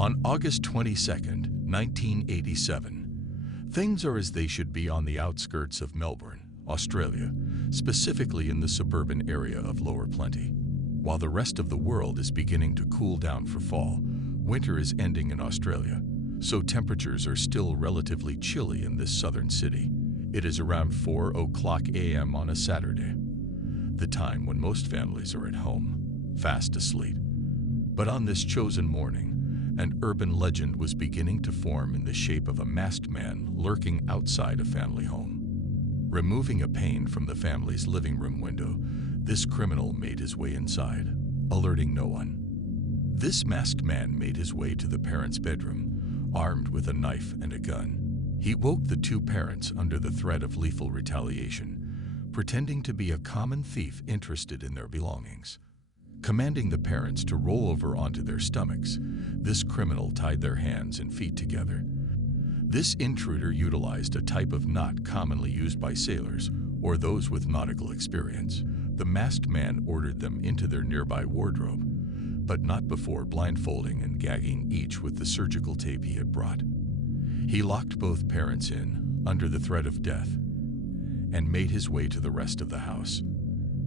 On August 22nd, 1987, things are as they should be on the outskirts of Melbourne, Australia, specifically in the suburban area of Lower Plenty. While the rest of the world is beginning to cool down for fall, winter is ending in Australia, so temperatures are still relatively chilly in this southern city. It is around 4:00 a.m. on a Saturday, the time when most families are at home, fast asleep. But on this chosen morning, an urban legend was beginning to form in the shape of a masked man lurking outside a family home. Removing a pane from the family's living room window, this criminal made his way inside, alerting no one. This masked man made his way to the parents' bedroom, armed with a knife and a gun. He woke the two parents under the threat of lethal retaliation, pretending to be a common thief interested in their belongings. Commanding the parents to roll over onto their stomachs, this criminal tied their hands and feet together. This intruder utilized a type of knot commonly used by sailors or those with nautical experience. The masked man ordered them into their nearby wardrobe, but not before blindfolding and gagging each with the surgical tape he had brought. He locked both parents in, under the threat of death, and made his way to the rest of the house.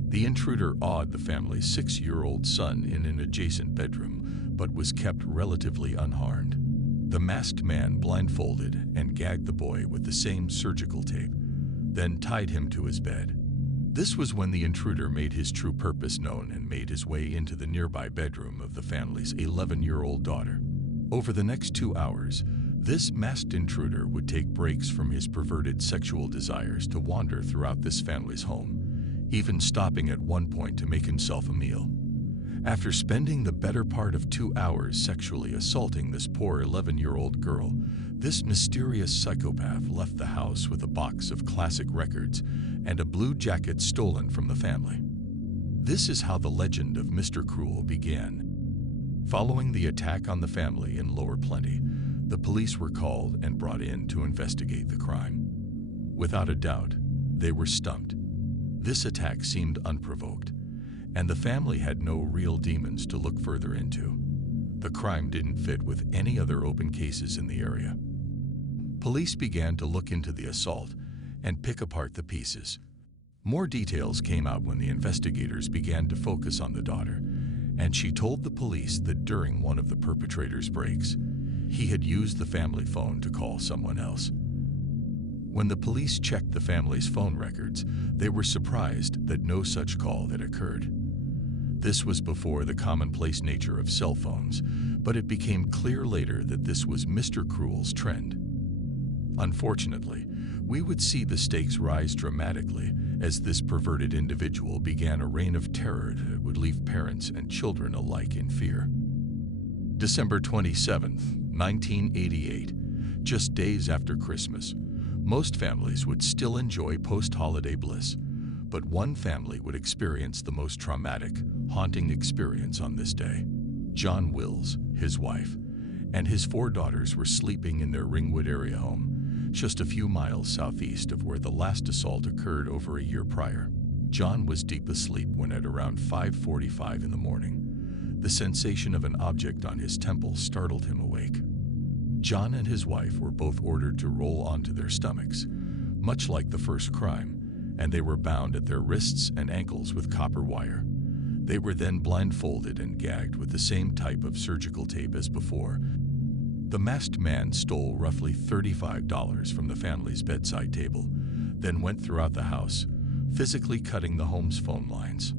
The intruder awed the family's 6-year-old son in an adjacent bedroom, but was kept relatively unharmed. The masked man blindfolded and gagged the boy with the same surgical tape, then tied him to his bed. This was when the intruder made his true purpose known and made his way into the nearby bedroom of the family's 11-year-old daughter. Over the next 2 hours, this masked intruder would take breaks from his perverted sexual desires to wander throughout this family's home, even stopping at one point to make himself a meal. After spending the better part of 2 hours sexually assaulting this poor 11-year-old girl, this mysterious psychopath left the house with a box of classic records and a blue jacket stolen from the family. This is how the legend of Mr. Cruel began. Following the attack on the family in Lower Plenty, the police were called and brought in to investigate the crime. Without a doubt, they were stumped. This attack seemed unprovoked, and the family had no real demons to look further into. The crime didn't fit with any other open cases in the area. Police began to look into the assault and pick apart the pieces. More details came out when the investigators began to focus on the daughter, and she told the police that during one of the perpetrator's breaks, he had used the family phone to call someone else. When the police checked the family's phone records, they were surprised that no such call had occurred. This was before the commonplace nature of cell phones, but it became clear later that this was Mr. Cruel's trend. Unfortunately, we would see the stakes rise dramatically as this perverted individual began a reign of terror that would leave parents and children alike in fear. December 27th, 1988, just days after Christmas, most families would still enjoy post-holiday bliss, but one family would experience the most traumatic, haunting experience on this day. John Wills, his wife, and his 4 daughters were sleeping in their Ringwood area home, just a few miles southeast of where the last assault occurred over a year prior. John was deep asleep when at around 5:45 in the morning, the sensation of an object on his temple startled him awake. John and his wife were both ordered to roll onto their stomachs, much like the first crime, and they were bound at their wrists and ankles with copper wire. They were then blindfolded and gagged with the same type of surgical tape as before. The masked man stole roughly $35 from the family's bedside table, then went throughout the house, physically cutting the home's phone lines.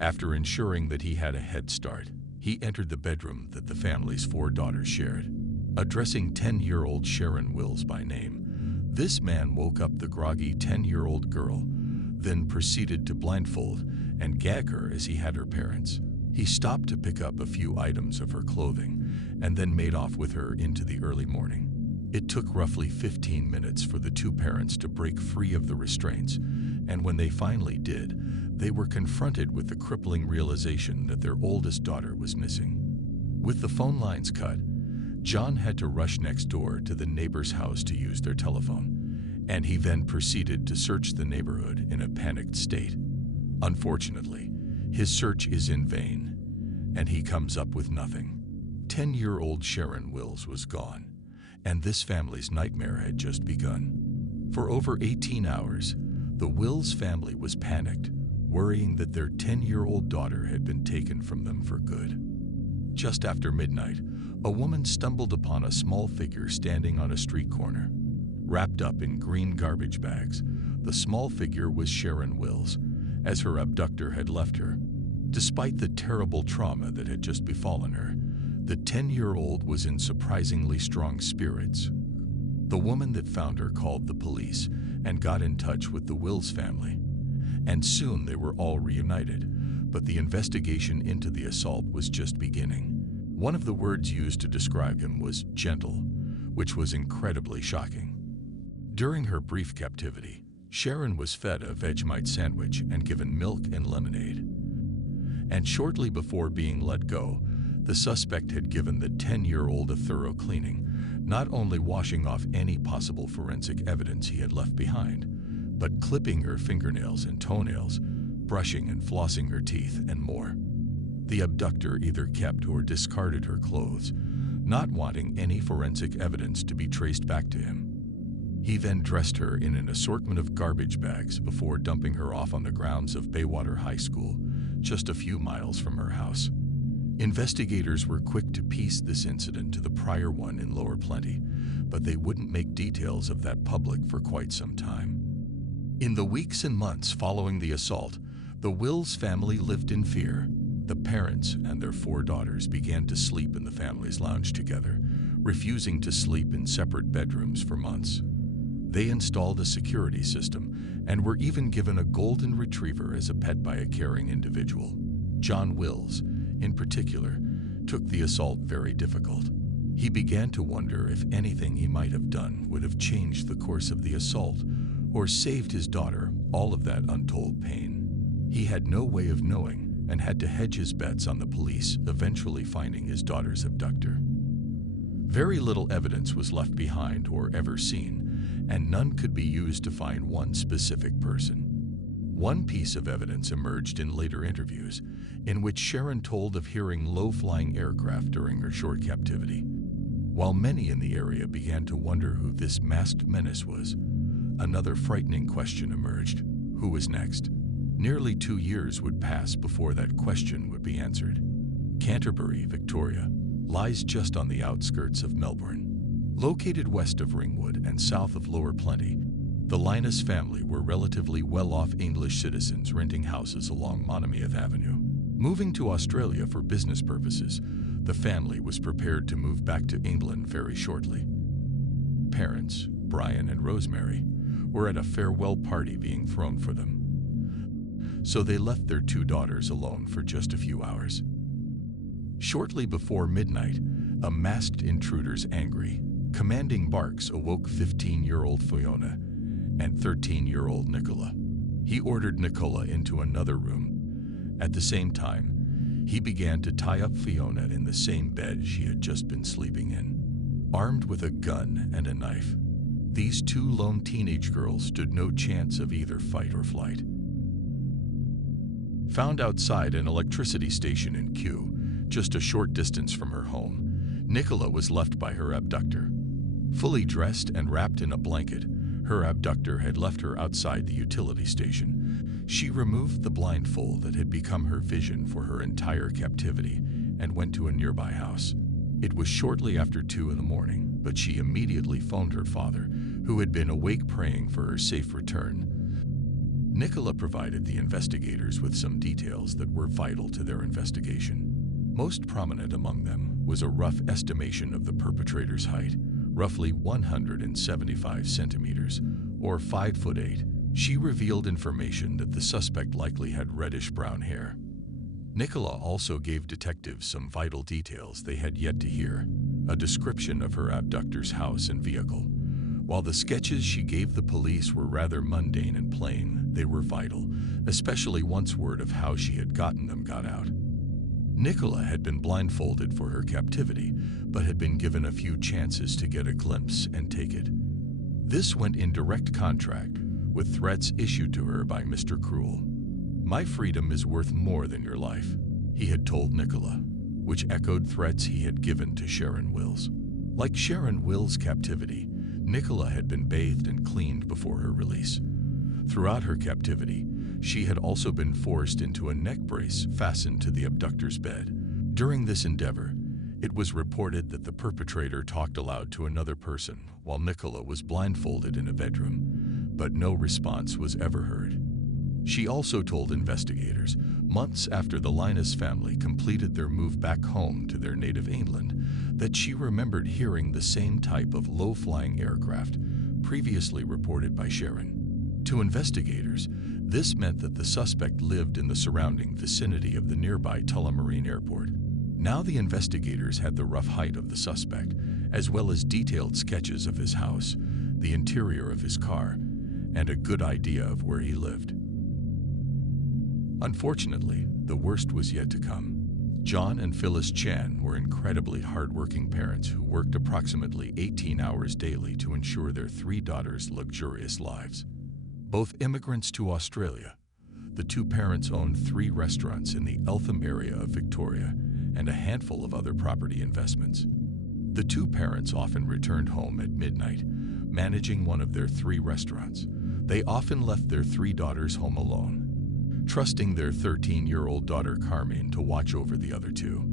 After ensuring that he had a head start, he entered the bedroom that the family's 4 daughters shared. Addressing 10-year-old Sharon Wills by name, this man woke up the groggy 10-year-old girl, then proceeded to blindfold and gag her as he had her parents. He stopped to pick up a few items of her clothing and then made off with her into the early morning. It took roughly 15 minutes for the 2 parents to break free of the restraints, and when they finally did, they were confronted with the crippling realization that their oldest daughter was missing. With the phone lines cut, John had to rush next door to the neighbor's house to use their telephone, and he then proceeded to search the neighborhood in a panicked state. Unfortunately, his search is in vain, and he comes up with nothing. 10-year-old Sharon Wills was gone, and this family's nightmare had just begun. For over 18 hours, the Wills family was panicked, worrying that their 10-year-old daughter had been taken from them for good. Just after midnight, a woman stumbled upon a small figure standing on a street corner. Wrapped up in green garbage bags, the small figure was Sharon Wills, as her abductor had left her. Despite the terrible trauma that had just befallen her, the 10-year-old was in surprisingly strong spirits. The woman that found her called the police and got in touch with the Wills family, and soon they were all reunited, but the investigation into the assault was just beginning. One of the words used to describe him was gentle, which was incredibly shocking. During her brief captivity, Sharon was fed a Vegemite sandwich and given milk and lemonade. And shortly before being let go, the suspect had given the 10-year-old a thorough cleaning, not only washing off any possible forensic evidence he had left behind, but clipping her fingernails and toenails, brushing and flossing her teeth, and more. The abductor either kept or discarded her clothes, not wanting any forensic evidence to be traced back to him. He then dressed her in an assortment of garbage bags before dumping her off on the grounds of Baywater High School, just a few miles from her house. Investigators were quick to piece this incident to the prior one in Lower Plenty, but they wouldn't make details of that public for quite some time. In the weeks and months following the assault, the Wills family lived in fear. The parents and their 4 daughters began to sleep in the family's lounge together, refusing to sleep in separate bedrooms for months. They installed a security system and were even given a golden retriever as a pet by a caring individual. John Wills, in particular, took the assault very difficult. He began to wonder if anything he might have done would have changed the course of the assault or saved his daughter all of that untold pain. He had no way of knowing and had to hedge his bets on the police eventually finding his daughter's abductor. Very little evidence was left behind or ever seen, and none could be used to find one specific person. One piece of evidence emerged in later interviews, in which Sharon told of hearing low-flying aircraft during her short captivity. While many in the area began to wonder who this masked menace was, another frightening question emerged: who was next? Nearly 2 years would pass before that question would be answered. Canterbury, Victoria, lies just on the outskirts of Melbourne. Located west of Ringwood and south of Lower Plenty, the Linus family were relatively well-off English citizens renting houses along Monomeath Avenue. Moving to Australia for business purposes, the family was prepared to move back to England very shortly. Parents, Brian and Rosemary, were at a farewell party being thrown for them, so they left their 2 daughters alone for just a few hours. Shortly before midnight, a masked intruder's angry, commanding barks awoke 15-year-old Fiona and 13-year-old Nicola. He ordered Nicola into another room. At the same time, he began to tie up Fiona in the same bed she had just been sleeping in. Armed with a gun and a knife, these 2 lone teenage girls stood no chance of either fight or flight. Found outside an electricity station in Kew, just a short distance from her home, Nicola was left by her abductor. Fully dressed and wrapped in a blanket, her abductor had left her outside the utility station. She removed the blindfold that had become her vision for her entire captivity and went to a nearby house. It was shortly after 2 in the morning, but she immediately phoned her father, who had been awake praying for her safe return. Nicola provided the investigators with some details that were vital to their investigation. Most prominent among them was a rough estimation of the perpetrator's height, roughly 175 centimeters, or 5'8". She revealed information that the suspect likely had reddish-brown hair. Nicola also gave detectives some vital details they had yet to hear, a description of her abductor's house and vehicle. While the sketches she gave the police were rather mundane and plain, they were vital, especially once word of how she had gotten them got out. Nicola had been blindfolded for her captivity, but had been given a few chances to get a glimpse and take it. This went in direct contract with threats issued to her by Mr. Cruel. "My freedom is worth more than your life," he had told Nicola. which echoed threats he had given to Sharon Wills. Like Sharon Wills' captivity, Nicola had been bathed and cleaned before her release. Throughout her captivity, she had also been forced into a neck brace fastened to the abductor's bed. During this endeavor, it was reported that the perpetrator talked aloud to another person while Nicola was blindfolded in a bedroom, but no response was ever heard. She also told investigators, months after the Linus family completed their move back home to their native England, that she remembered hearing the same type of low-flying aircraft previously reported by Sharon. To investigators, this meant that the suspect lived in the surrounding vicinity of the nearby Tullamarine Airport. Now the investigators had the rough height of the suspect, as well as detailed sketches of his house, the interior of his car, and a good idea of where he lived. Unfortunately, the worst was yet to come. John and Phyllis Chan were incredibly hardworking parents who worked approximately 18 hours daily to ensure their 3 daughters' luxurious lives. Both immigrants to Australia, the 2 parents owned 3 restaurants in the Eltham area of Victoria and a handful of other property investments. The 2 parents often returned home at midnight, managing one of their 3 restaurants. They often left their 3 daughters home alone, trusting their 13-year-old daughter Carmine to watch over the other 2.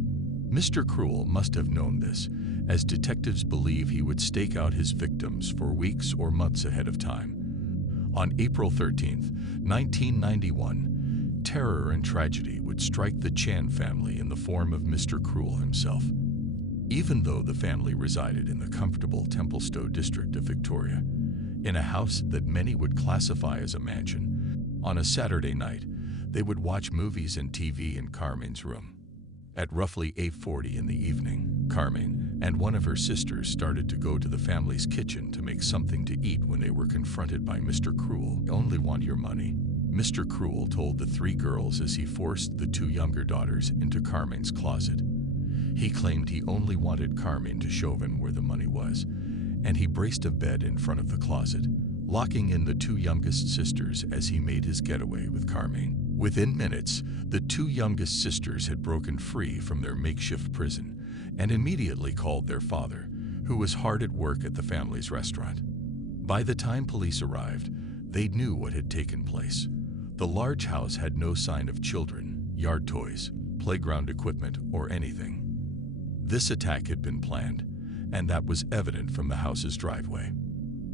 Mr. Cruel must have known this, as detectives believe he would stake out his victims for weeks or months ahead of time. On April 13, 1991, terror and tragedy would strike the Chan family in the form of Mr. Cruel himself. Even though the family resided in the comfortable Templestowe district of Victoria, in a house that many would classify as a mansion, on a Saturday night, they would watch movies and TV in Carmine's room. At roughly 8:40 in the evening, Carmine and one of her sisters started to go to the family's kitchen to make something to eat when they were confronted by Mr. Cruel. "I only want your money," Mr. Cruel told the 3 girls as he forced the 2 younger daughters into Carmine's closet. He claimed he only wanted Carmine to show him where the money was, and he braced a bed in front of the closet, locking in the 2 youngest sisters as he made his getaway with Carmine. Within minutes, the 2 youngest sisters had broken free from their makeshift prison and immediately called their father, who was hard at work at the family's restaurant. By the time police arrived, they knew what had taken place. The large house had no sign of children, yard toys, playground equipment, or anything. This attack had been planned, and that was evident from the house's driveway.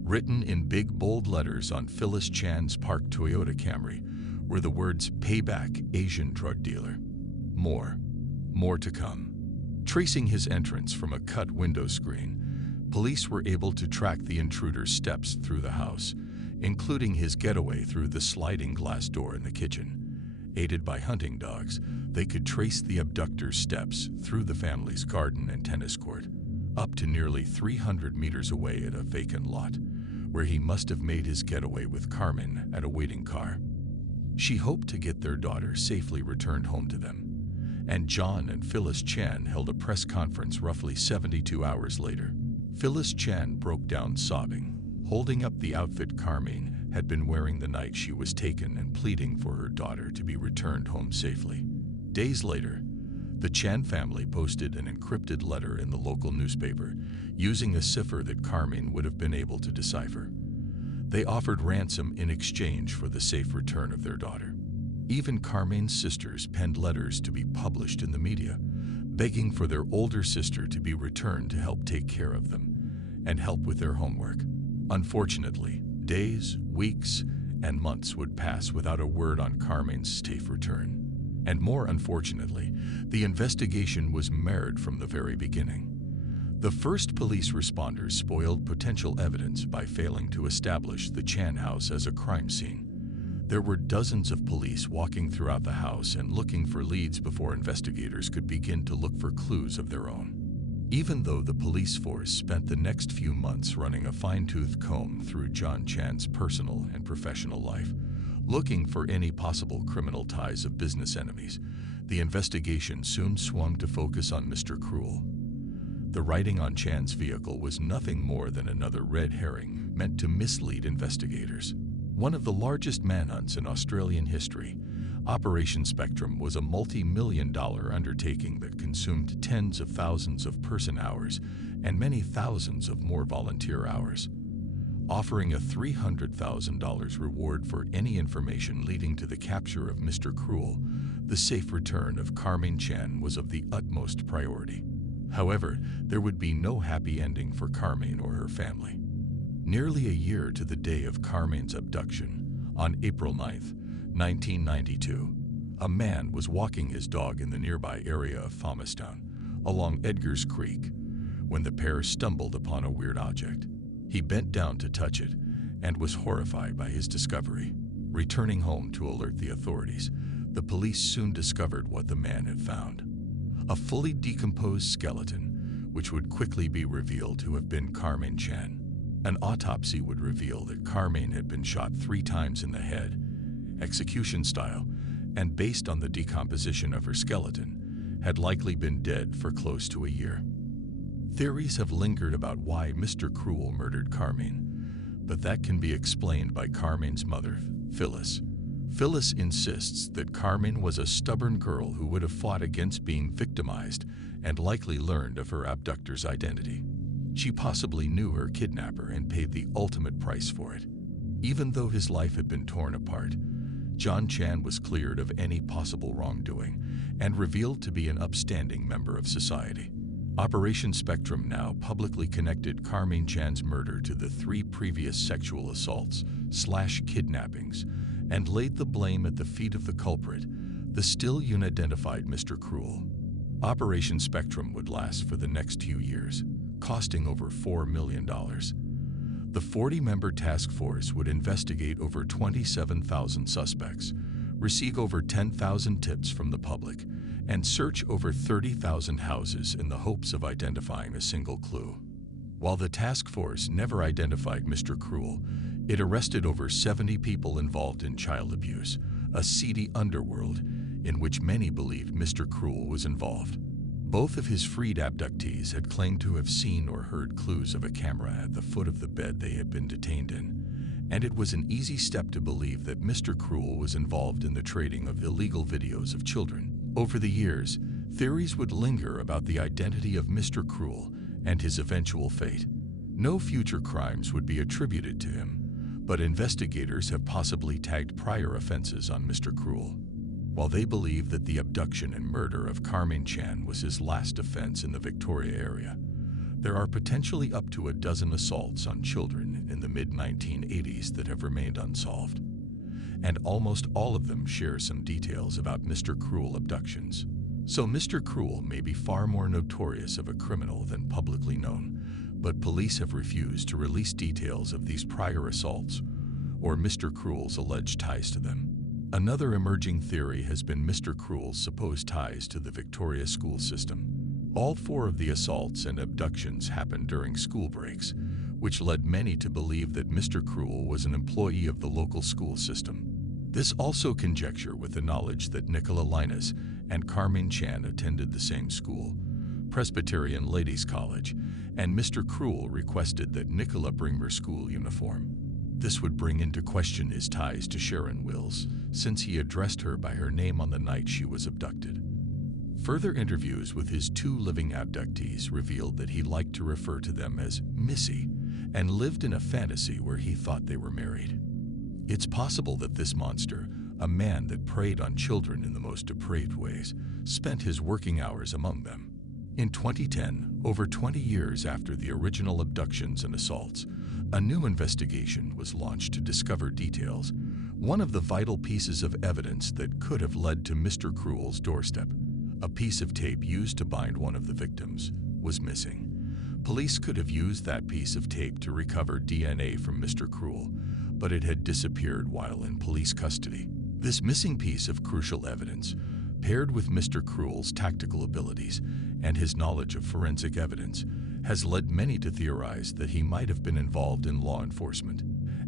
Written in big bold letters on Phyllis Chan's parked Toyota Camry were the words "Payback Asian Drug Dealer." More to come. Tracing his entrance from a cut window screen, police were able to track the intruder's steps through the house, including his getaway through the sliding glass door in the kitchen. Aided by hunting dogs, they could trace the abductor's steps through the family's garden and tennis court, up to nearly 300 meters away at a vacant lot, where he must have made his getaway with Carmine at a waiting car. She hoped to get their daughter safely returned home to them, and John and Phyllis Chan held a press conference roughly 72 hours later. Phyllis Chan broke down sobbing, holding up the outfit Carmine had been wearing the night she was taken and pleading for her daughter to be returned home safely. Days later, the Chan family posted an encrypted letter in the local newspaper using a cipher that Carmine would have been able to decipher. They offered ransom in exchange for the safe return of their daughter. Even Carmine's sisters penned letters to be published in the media, begging for their older sister to be returned to help take care of them and help with their homework. Unfortunately, days, weeks, and months would pass without a word on Carmine's safe return. And more unfortunately, the investigation was marred from the very beginning. The first police responders spoiled potential evidence by failing to establish the Chan house as a crime scene. There were dozens of police walking throughout the house and looking for leads before investigators could begin to look for clues of their own. Even though the police force spent the next few months running a fine-tooth comb through John Chan's personal and professional life, looking for any possible criminal ties of business enemies, the investigation soon swung to focus on Mr. Cruel. The writing on Chan's vehicle was nothing more than another red herring meant to mislead investigators. One of the largest manhunts in Australian history, Operation Spectrum was a multi-million-dollar undertaking that consumed tens of thousands of person-hours and many thousands of more volunteer hours. Offering a $300,000 reward for any information leading to the capture of Mr. Cruel, the safe return of Carmine Chan was of the utmost priority. However, there would be no happy ending for Carmine or her family. Nearly a year to the day of Carmine's abduction, on April 9, 1992, a man was walking his dog in the nearby area of Thomastown, along Edgar's Creek, when the pair stumbled upon a weird object. He bent down to touch it and was horrified by his discovery. Returning home to alert the authorities, the police soon discovered what the man had found: a fully decomposed skeleton, which would quickly be revealed to have been Carmine Chan. An autopsy would reveal that Carmine had been shot 3 times in the head, execution style, and based on the decomposition of her skeleton, had likely been dead for close to a year. Theories have lingered about why Mr. Cruel murdered Carmine, but that can be explained by Carmine's mother, Phyllis. Phyllis insists that Carmine was a stubborn girl who would have fought against being victimized and likely learned of her abductor's identity. She possibly knew her kidnapper and paid the ultimate price for it. Even though his life had been torn apart, John Chan was cleared of any possible wrongdoing and revealed to be an upstanding member of society. Operation Spectrum now publicly connected Carmine Chan's murder to the 3 previous sexual assaults/kidnappings and laid the blame at the feet of the culprit, the still unidentified Mr. Cruel. Operation Spectrum would last for the next 2 years, costing over $4 million. The 40-member task force would investigate over 27,000 suspects, receive over 10,000 tips from the public, and search over 30,000 houses in the hopes of identifying a single clue. While the task force never identified Mr. Cruel, it arrested over 70 people involved in child abuse, a seedy underworld in which many believed Mr. Cruel was involved. Both of his freed abductees had claimed to have seen or heard clues of a camera at the foot of the bed they had been detained in, and it was an easy step to believe that Mr. Cruel was involved in the trading of illegal videos of children. Over the years, theories would linger about the identity of Mr. Cruel and his eventual fate. No future crimes would be attributed to him, but investigators have possibly tagged prior offenses on Mr. Cruel. While they believe that the abduction and murder of Carmine Chan was his last offense in the Victoria area, there are potentially up to a dozen assaults on children in the mid-1980s that have remained unsolved, and almost all of them share some details about Mr. Cruel abductions. So Mr. Cruel may be far more notorious of a criminal than publicly known, but police have refused to release details of these prior assaults or Mr. Cruel's alleged ties to them. Another emerging theory has been Mr. Cruel's supposed ties to the Victoria school system. All 4 of the assaults and abductions happened during school breaks, which led many to believe that Mr. Cruel was an employee of the local school system. This also conjecture with the knowledge that Nicola Linus and Carmine Chan attended the same school, Presbyterian Ladies College, and Mr. Cruel requested that Nicola bring her school uniform. This would bring into question his ties to Sharon Wills, since he addressed her by her name on the night she was abducted. Further interviews with his 2 living abductees revealed that he liked to refer to them as Missy and lived in a fantasy where he thought they were married. It's possible that this monster, a man that preyed on children in the most depraved ways, spent his working hours among them. In 2010, over 20 years after the original abductions and assaults, a new investigation was launched to discover details. One of the vital pieces of evidence that could have led to Mr. Cruel's doorstep, a piece of tape used to bind one of the victims, was missing. Police could have used that piece of tape to recover DNA from Mr. Cruel, but it had disappeared while in police custody. This missing piece of crucial evidence, paired with Mr. Cruel's tactical abilities and his knowledge of forensic evidence, has led many to theorize that he might have been involved in law enforcement.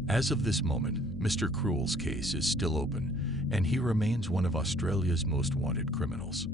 As of this moment, Mr. Cruel's case is still open, and he remains one of Australia's most wanted criminals.